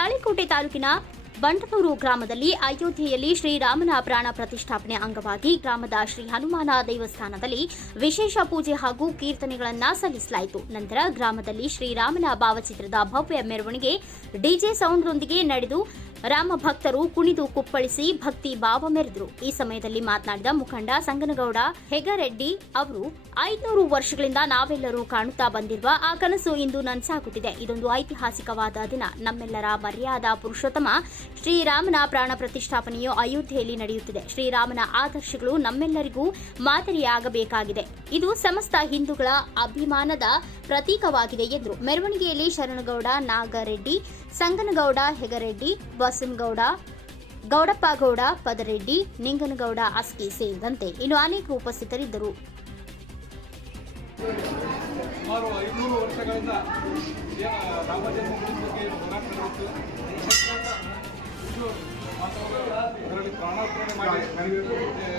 ತಾಳಿಕೋಟೆ ತಾಲೂಕಿನ ಬಂಡನೂರು ಗ್ರಾಮದಲ್ಲಿ ಅಯೋಧ್ಯೆಯಲ್ಲಿ ಶ್ರೀರಾಮನ ಪ್ರಾಣ ಪ್ರತಿಷ್ಠಾಪನೆ ಅಂಗವಾಗಿ ಗ್ರಾಮದ ಶ್ರೀ ಹನುಮಾನ ದೇವಸ್ಥಾನದಲ್ಲಿ ವಿಶೇಷ ಪೂಜೆ ಹಾಗೂ ಕೀರ್ತನೆಗಳನ್ನು ಸಲ್ಲಿಸಲಾಯಿತು. ನಂತರ ಗ್ರಾಮದಲ್ಲಿ ಶ್ರೀರಾಮನ ಭಾವಚಿತ್ರದ ಭವ್ಯ ಮೆರವಣಿಗೆ ಡಿಜೆ ಸೌಂಡ್ರೊಂದಿಗೆ ನಡೆದು ರಾಮ ಭಕ್ತರು ಕುಣಿದು ಕುಪ್ಪಳಿಸಿ ಭಕ್ತಿ ಭಾವ ಮೆರೆದರು. ಈ ಸಮಯದಲ್ಲಿ ಮಾತನಾಡಿದ ಮುಖಂಡ ಸಂಗನಗೌಡ ಹೆಗರೆಡ್ಡಿ ಅವರು ಐದುನೂರು ವರ್ಷಗಳಿಂದ ನಾವೆಲ್ಲರೂ ಕಾಣುತ್ತಾ ಬಂದಿರುವ ಆ ಕನಸು ಇಂದು ನನಸಾಗುತ್ತಿದೆ. ಇದೊಂದು ಐತಿಹಾಸಿಕವಾದ ದಿನ. ನಮ್ಮೆಲ್ಲರ ಮರ್ಯಾದ ಪುರುಷೋತ್ತಮ ಶ್ರೀರಾಮನ ಪ್ರಾಣ ಪ್ರತಿಷ್ಠಾಪನೆಯು ಅಯೋಧ್ಯೆಯಲ್ಲಿ ನಡೆಯುತ್ತಿದೆ. ಶ್ರೀರಾಮನ ಆದರ್ಶಗಳು ನಮ್ಮೆಲ್ಲರಿಗೂ ಮಾದರಿಯಾಗಬೇಕಾಗಿದೆ. ಇದು ಸಮಸ್ತ ಹಿಂದೂಗಳ ಅಭಿಮಾನದ ಪ್ರತೀಕವಾಗಿದೆ ಎಂದರು. ಮೆರವಣಿಗೆಯಲ್ಲಿ ಶರಣಗೌಡ ನಾಗರೆಡ್ಡಿ, ಸಂಗನಗೌಡ ಹೆಗರೆಡ್ಡಿ ಬಸನಗೌಡ ಗೌಡಪ್ಪಗೌಡ, ಪದರೆಡ್ಡಿ, ನಿಂಗನಗೌಡ, ಅಸ್ಕಿ ಸೇರಿದಂತೆ ಇನ್ನು ಅನೇಕ ಉಪಸ್ಥಿತರಿದ್ದರು.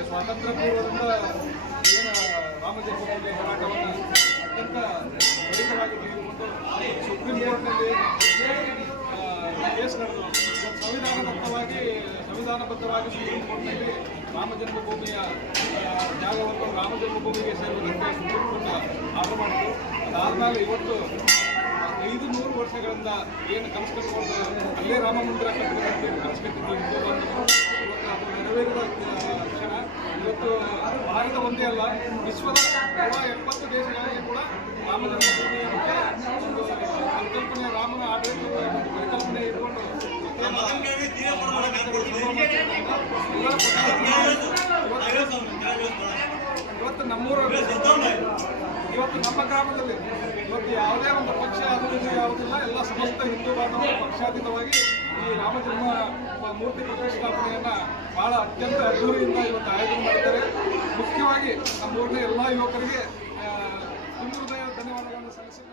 ಸ್ವಾತಂತ್ರ್ಯ ಪೂರ್ವದಿಂದ ಏನು ರಾಮ ಜನ್ಮಭೂಮಿ ಹೋರಾಟವನ್ನು ಅತ್ಯಂತ ತೆಗೆದುಕೊಂಡು ಸುಪ್ರೀಂ ಕೋರ್ಟ್ನಲ್ಲಿ ಕೇಸ್ ನಡೆದು ಸಂವಿಧಾನಬದ್ಧವಾಗಿ ಸಂವಿಧಾನಬದ್ಧವಾಗಿ ಸುಪ್ರೀಂ ಕೋರ್ಟ್ನಲ್ಲಿ ರಾಮ ಜನ್ಮಭೂಮಿಯ ಜಾಗವನ್ನು ರಾಮ ಜನ್ಮಭೂಮಿಗೆ ಸೇರುವುದಕ್ಕೆ ಸುಪ್ರೀಂ ಕೋರ್ಟ್ ಆರ್ಡರ್ ಮಾಡಿತು ಅದಾದ್ಮೇಲೆ ಇವತ್ತು ಐದು ನೂರು ವರ್ಷಗಳಿಂದ ಏನು ಕನಸು ಕಟ್ಟಿಕೊಂಡು ಅಲ್ಲೇ ರಾಮ ಮಂದಿರ ಕಟ್ಟಬೇಕಂತ ಕನಸು ಕಟ್ಟಿದ್ದು ಇವತ್ತು ಅದು ನೆರವೇರಿದ ಕ್ಷಣ. ಇವತ್ತು ಭಾರತ ಒಂದೇ ಅಲ್ಲ, ವಿಶ್ವದ ಎಪ್ಪತ್ತು ದೇಶಗಳಿಗೆ ಕೂಡ ರಾಮ ಜನ್ಮಭೂಮಿ ಇವತ್ತು ನಮ್ಮೂರ ಇವತ್ತು ನಮ್ಮ ಗ್ರಾಮದಲ್ಲಿ ಇವತ್ತು ಯಾವುದೇ ಒಂದು ಪಕ್ಷ ಇದು ಯಾವುದಿಲ್ಲ, ಎಲ್ಲ ಸಮಸ್ತ ಹಿಂದೂ ಬಾಂಧವರು ಪಕ್ಷಾತೀತವಾಗಿ ಈ ರಾಮಜನ್ಮ ಮೂರ್ತಿ ಪ್ರತಿಷ್ಠಾಪನೆಯನ್ನ ಬಹಳ ಅತ್ಯಂತ ಅದ್ದೂರಿಯಿಂದ ಇವತ್ತು ಆಯೋಜನೆ ಮಾಡಿದ್ದಾರೆ. ಮುಖ್ಯವಾಗಿ ನಮ್ಮೂರಿನ ಎಲ್ಲ ಯುವಕರಿಗೆ ತುಂಬ ಧನ್ಯವಾದಗಳನ್ನು ಸಲ್ಲಿಸಿ